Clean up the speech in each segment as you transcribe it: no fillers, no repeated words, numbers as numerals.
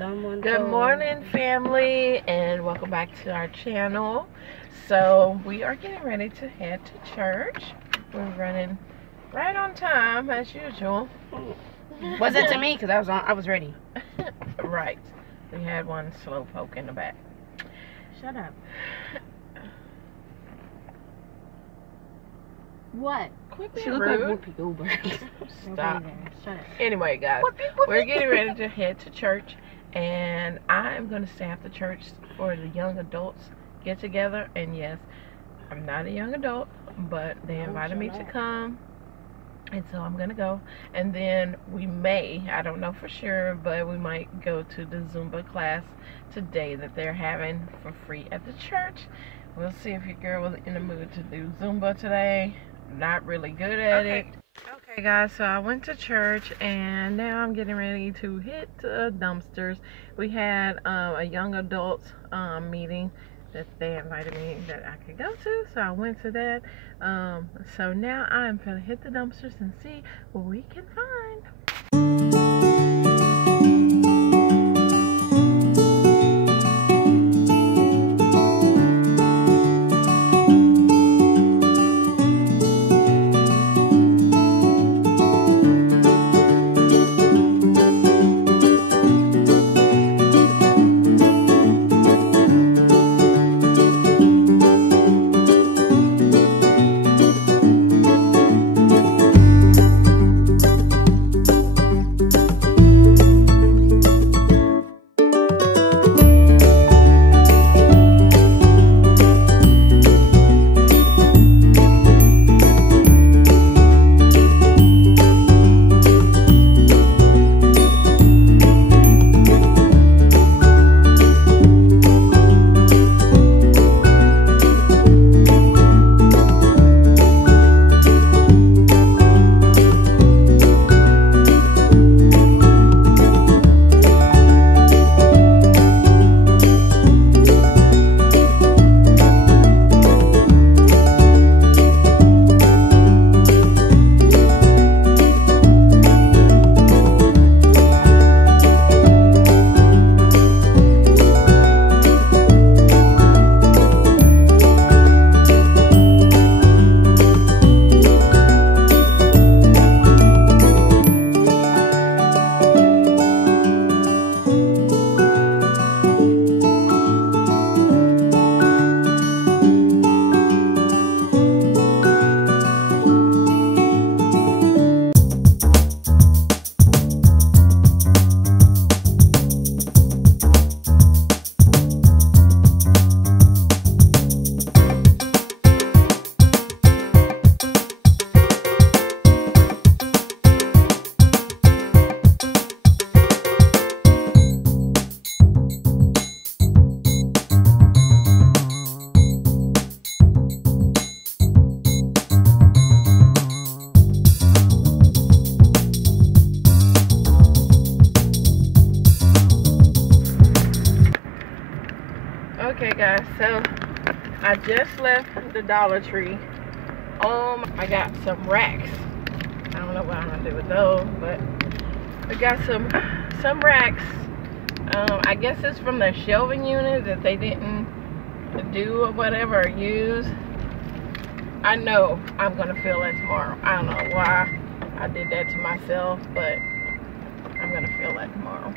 Good morning, family, and welcome back to our channel. So we are getting ready to head to church. We're running right on time as usual. Was it to me? Because I was ready. Right. We had one slow poke in the back. Shut up. What? Quit She being looked like rude. Whoopi Goldberg. Stop. Shut up. Anyway, guys, Whoopi. we're getting ready to head to church, and I'm going to stay after church for the young adults get together. And yes, I'm not a young adult, but they invited me to come, and so I'm going to go. And then we may, I don't know for sure, but we might go to the Zumba class today that they're having for free at the church. We'll see if your girl was in the mood to do Zumba today. Not really good at it. Okay guys, so I went to church and now I'm getting ready to hit dumpsters. We had a young adults meeting that they invited me that I could go to, so I went to that. So now I'm gonna hit the dumpsters and see what we can find. Okay guys, so I just left the Dollar Tree. I got some racks. I don't know what I'm gonna do with those, but I got some racks. I guess it's from their shelving unit that they didn't do or whatever or use. I know I'm gonna feel that tomorrow. I don't know why I did that to myself, but I'm gonna feel that tomorrow.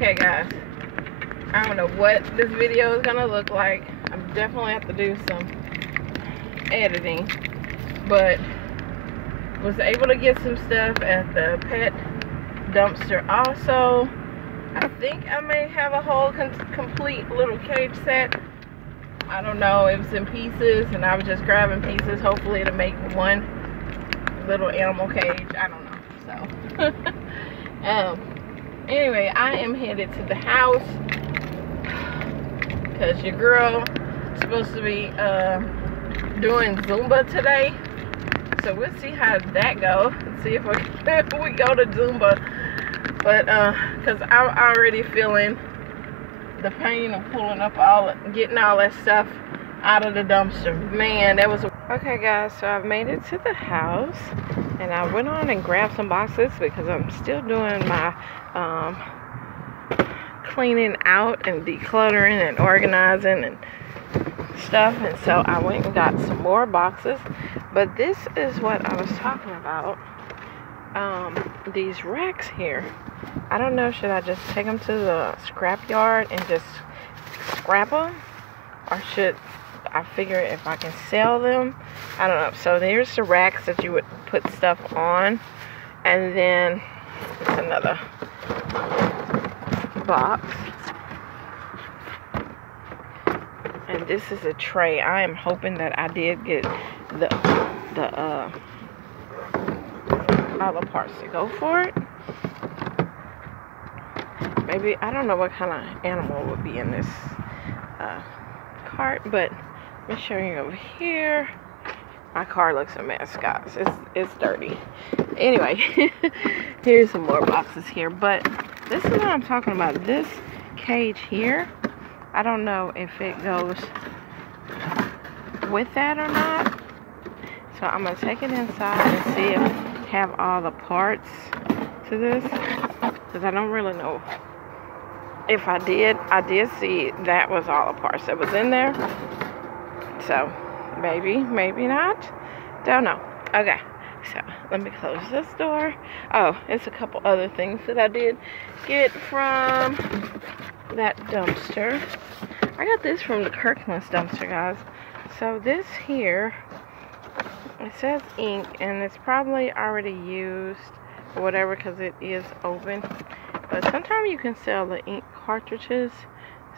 Okay guys, I don't know what this video is gonna look like. I definitely have to do some editing, but was able to get some stuff at the pet dumpster also. I think I may have a whole complete little cage set. I don't know, it was in pieces and I was just grabbing pieces, hopefully to make one little animal cage. I don't know. So anyway, I am headed to the house because your girl is supposed to be doing Zumba today. So we'll see how that goes. See if we go to Zumba. But because I'm already feeling the pain of pulling up getting all that stuff out of the dumpster. Man, that was okay guys, so I've made it to the house and I went on and grabbed some boxes because I'm still doing my cleaning out and decluttering and organizing and stuff, and so I went and got some more boxes. But this is what I was talking about, these racks here. I don't know, should I just take them to the scrap yard and just scrap them, or should I figure if I can sell them? I don't know. So there's the racks that you would put stuff on, and then it's another box, and this is a tray. I am hoping that I did get all the parts to go for it. Maybe, I don't know what kind of animal would be in this cart, but let me show you over here. My car looks a mess, guys. It's dirty. Anyway, here's some more boxes here, but this is what I'm talking about. This cage here, I don't know if it goes with that or not. So I'm gonna take it inside and see if I have all the parts to this, because I don't really know. If I did see that was all the parts that was in there. So maybe not, don't know. Okay, so let me close this door. Oh, it's a couple other things that I did get from that dumpster. I got this from the Kirkland's dumpster, guys. So this here, it says ink, and it's probably already used or whatever because it is open. But sometimes you can sell the ink cartridges.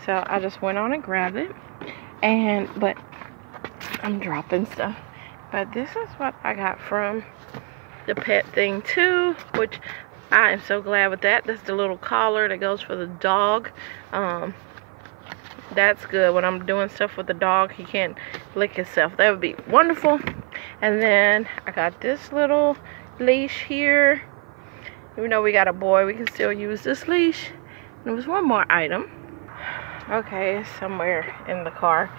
So I just went on and grabbed it. But I'm dropping stuff. But this is what I got from the pet thing too, which I am so glad with that. That's the little collar that goes for the dog. That's good. When I'm doing stuff with the dog, he can't lick himself. That would be wonderful. And then I got this little leash here. Even though we got a boy, we can still use this leash. And there was one more item. Okay, it's somewhere in the car.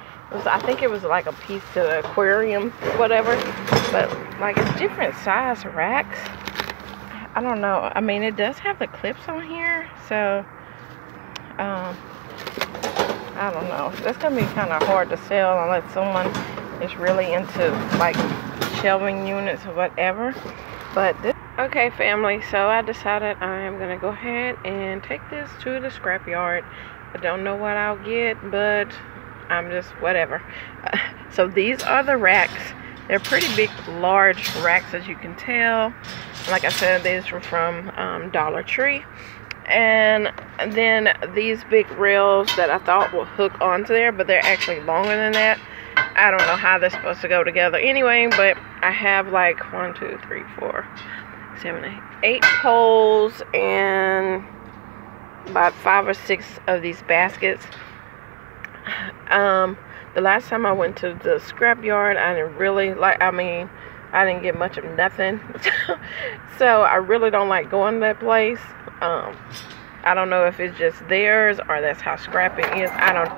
I think it was like a piece to the aquarium, whatever. But like it's different size racks. I don't know. I mean, it does have the clips on here, so I don't know. That's gonna be kind of hard to sell unless someone is really into like shelving units or whatever. But this, okay, family. So I decided I am gonna go ahead and take this to the scrap yard. I don't know what I'll get, but I'm just whatever. So these are the racks. They're pretty big, large racks, as you can tell. Like I said, these were from Dollar Tree. And then these big rails that I thought would hook onto there, but they're actually longer than that. I don't know how they're supposed to go together anyway, but I have like 1, 2, 3, 4, 7, 8 poles and about 5 or 6 of these baskets. The last time I went to the scrap yard, I didn't really like, I mean, I didn't get much of nothing. So I really don't like going to that place. I don't know if it's just theirs or that's how scrapping is. I don't.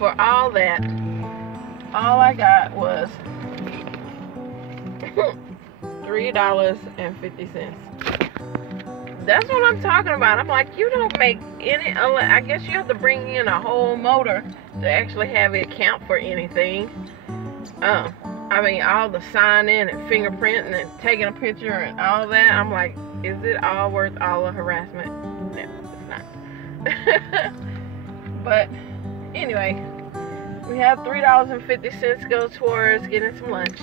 for all that, all I got was $3.50. That's what I'm talking about. I'm like, you don't make any, I guess you have to bring in a whole motor to actually have it count for anything. I mean, all the signing and fingerprinting and taking a picture and all that. I'm like, is it all worth all the harassment? No, it's not. But anyway, we have $3.50 go towards getting some lunch.